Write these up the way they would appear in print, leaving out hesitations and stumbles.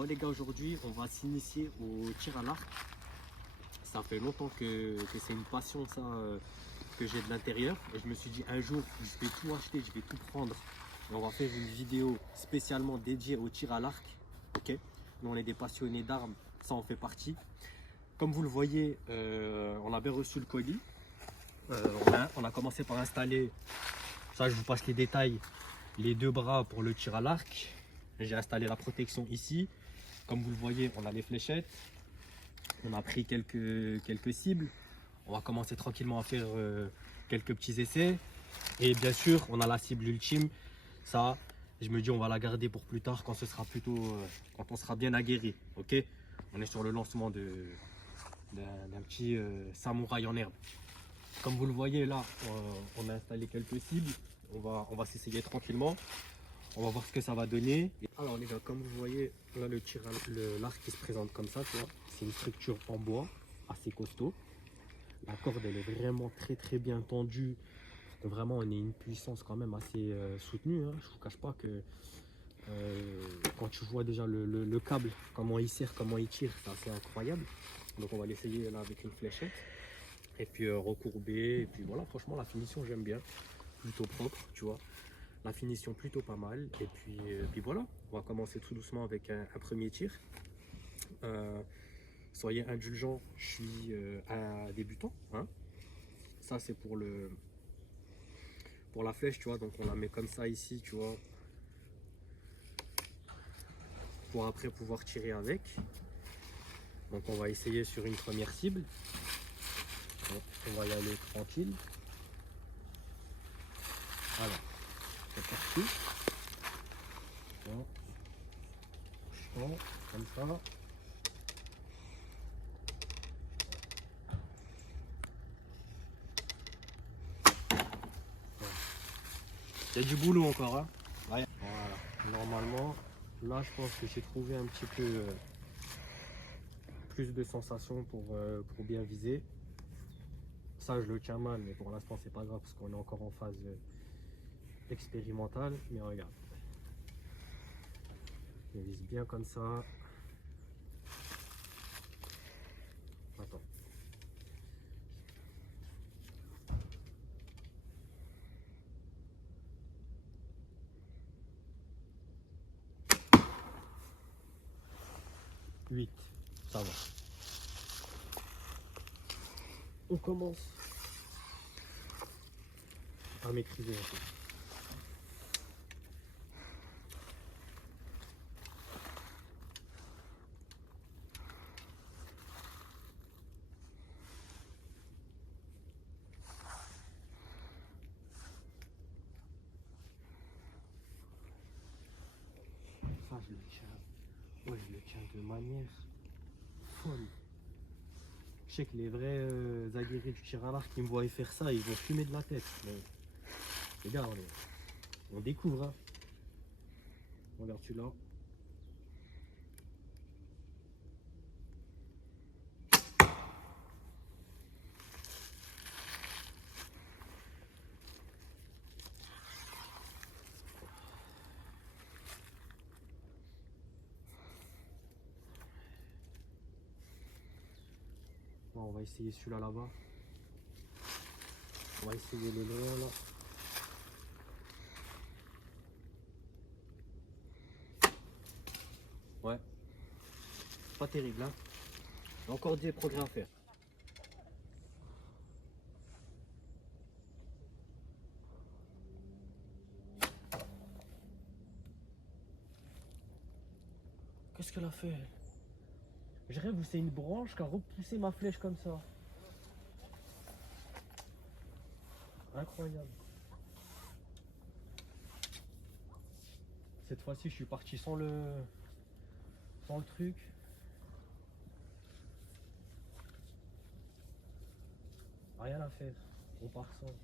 Bon les gars, aujourd'hui on va s'initier au tir à l'arc. Ça fait longtemps que c'est une passion ça que j'ai de l'intérieur. Et je me suis dit un jour je vais tout acheter, je vais tout prendre. Et on va faire une vidéo spécialement dédiée au tir à l'arc. Ok. Nous on est des passionnés d'armes, ça en fait partie. Comme vous le voyez, on a bien reçu le colis. On a commencé par installer, ça je vous passe les détails, les deux bras pour le tir à l'arc. J'ai installé la protection ici. Comme vous le voyez, on a les fléchettes. On a pris quelques cibles. On va commencer tranquillement à faire quelques petits essais. Et bien sûr, on a la cible ultime. Ça, je me dis, on va la garder pour plus tard quand ce sera plutôt, quand on sera bien aguerri. Ok. On est sur le lancement d'un petit samouraï en herbe. Comme vous le voyez là, on a installé quelques cibles. On va s'essayer tranquillement. On va voir ce que ça va donner. Alors les gars, comme vous voyez, là l'arc qui se présente comme ça, tu vois. C'est une structure en bois assez costaud. La corde elle est vraiment très bien tendue. Vraiment on est une puissance quand même assez soutenue. Hein. Je vous cache pas que quand tu vois déjà le câble, comment il serre, comment il tire, c'est assez incroyable. Donc on va l'essayer là avec une fléchette. Et puis recourber. Et puis voilà, franchement la finition j'aime bien. Plutôt propre, tu vois. La finition plutôt pas mal. Et puis voilà, on va commencer tout doucement avec un premier tir. Soyez indulgents, je suis un débutant. Hein. Ça c'est pour la flèche, tu vois. Donc on la met comme ça ici, tu vois. Pour après pouvoir tirer avec. Donc on va essayer sur une première cible. On va y aller tranquille. Voilà, c'est parti. Bon, comme ça. Il y a du boulot encore, hein. Ouais. Voilà, normalement, là je pense que j'ai trouvé un petit peu plus de sensations pour bien viser. Ça je le tiens mal, mais pour l'instant c'est pas grave parce qu'on est encore en phase expérimentale. Mais regarde, je vise bien comme ça. Attends. Huit, ça va. On commence à maîtriser un peu. Ça je le tiens. Ouais, je le tiens de manière folle. Je sais que les vrais aguerris du tir à l'arc qui me voient faire ça, ils vont fumer de la tête. Mais les gars, on découvre. Hein. Regarde celui-là. Bon, on va essayer celui-là là-bas. On va essayer le loin là. Ouais, pas terrible, hein. Il y a encore des progrès à faire. Qu'est-ce qu'elle a fait? Je rêve où c'est une branche qui a repoussé ma flèche comme ça. Incroyable. Cette fois-ci, je suis parti sans le truc. Rien à faire. On part sans.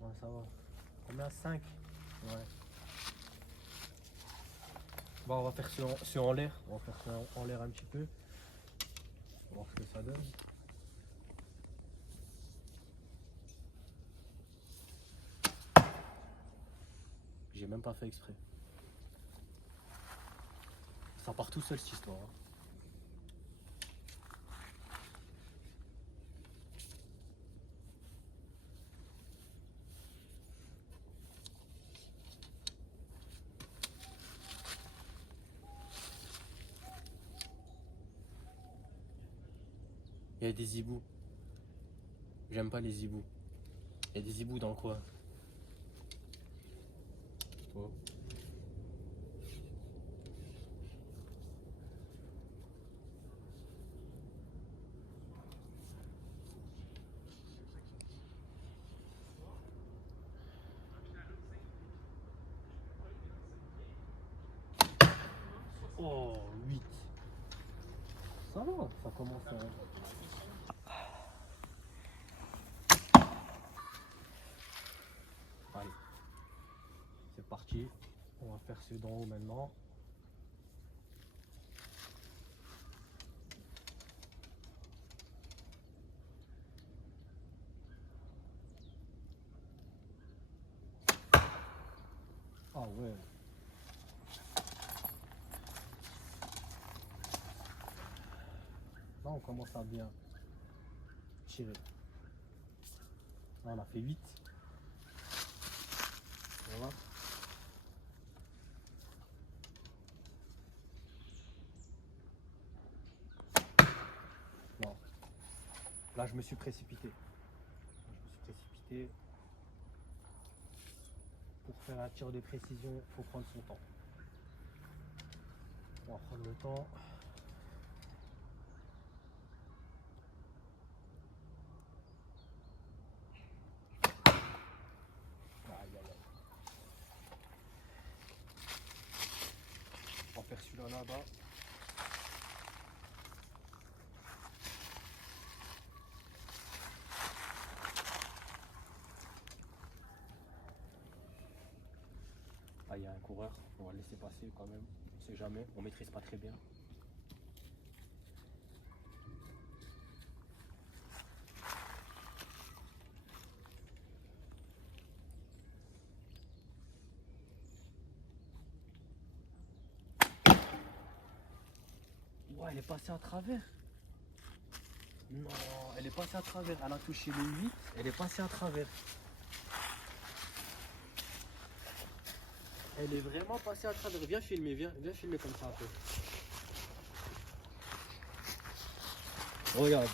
Ouais, ça va. Combien? 5. Ouais. Bon, on va faire ceux en l'air. On va faire ceux en l'air un petit peu. On va voir ce que ça donne. J'ai même pas fait exprès. Ça part tout seul cette histoire. Hein. Il y a des hiboux. J'aime pas les hiboux. Il y a des hiboux dans le coin. Oh. Oh, 8. Ça va, ça commence à... Allez, c'est parti. On va faire ceux d'en haut maintenant. Ah ouais. Là, on commence à bien tirer. Là, on a fait 8. Voilà. Non. Là, je me suis précipité. Pour faire un tir de précision, il faut prendre son temps. On va prendre le temps. Aïe, aïe, aïe. On va faire celui-là là-bas. Ah, il y a un coureur, on va le laisser passer quand même. On sait jamais, on maîtrise pas très bien. Ouais, elle est passée à travers. Non, elle est passée à travers. Elle a touché le 8, elle est passée à travers. Elle est vraiment passée à travers. Viens filmer, viens filmer comme ça un peu. Regarde.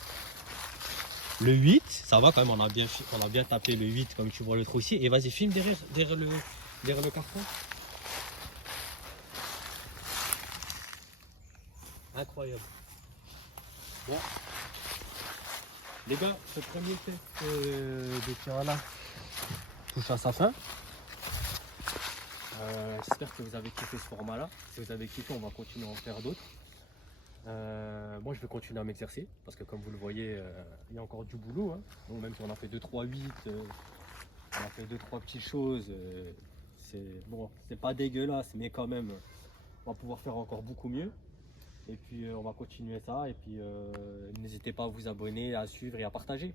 Le 8, ça va quand même, on a bien tapé le 8 comme tu vois le trou ici. Et vas-y, filme derrière le carton. Incroyable. Bon. Les gars, ce premier test de tir là touche à sa fin. J'espère que vous avez kiffé ce format là. Si vous avez kiffé, on va continuer à en faire d'autres. Moi je vais continuer à m'exercer parce que comme vous le voyez, il y a encore du boulot. Hein. Donc même si on a fait 2-3-8, on a fait 2-3 petites choses. C'est bon, c'est pas dégueulasse, mais quand même, on va pouvoir faire encore beaucoup mieux. Et puis on va continuer ça. Et puis n'hésitez pas à vous abonner, à suivre et à partager.